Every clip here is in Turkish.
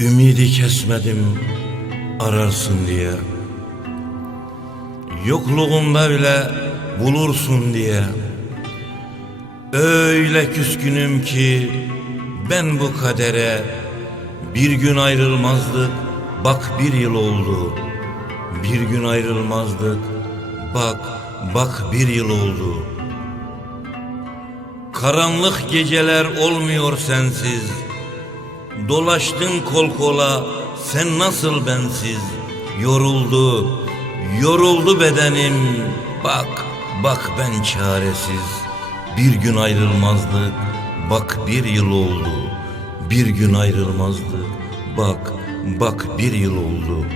Ümidi kesmedim ararsın diye. Yokluğumda bile bulursun diye. Öyle küskünüm ki ben bu kadere Bir gün ayrılmazdık bak bir yıl oldu. Bir gün ayrılmazdık bak bak bir yıl oldu. Karanlık geceler olmuyor sensiz Dolaştın kol kola sen nasıl bensiz? Yoruldu yoruldu bedenim. Bak bak ben çaresiz. Bir gün ayrılmazdık bak bir yıl oldu. Bir gün ayrılmazdık bak bak bir yıl oldu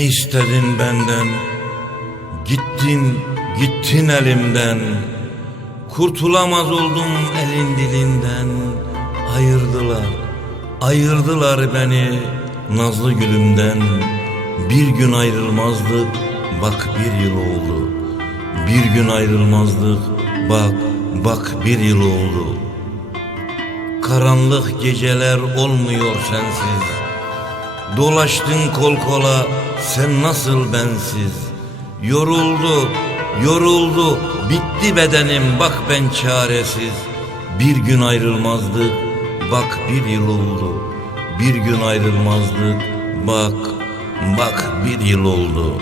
Ne istedin benden? Gittin gittin elimden. Kurtulamaz oldum elin dilinden. Ayırdılar Ayırdılar beni Nazlı gülümden. Bir gün ayrılmazdık Bak bir yıl oldu. Bir gün ayrılmazdık Bak bak bir yıl oldu. Karanlık geceler olmuyor sensiz Dolaştın kol kola sen nasıl bensiz? Yoruldu yoruldu bitti bedenim bak ben çaresiz. Bir gün ayrılmazdık bak bir yıl oldu. Bir gün ayrılmazdık bak bak bir yıl oldu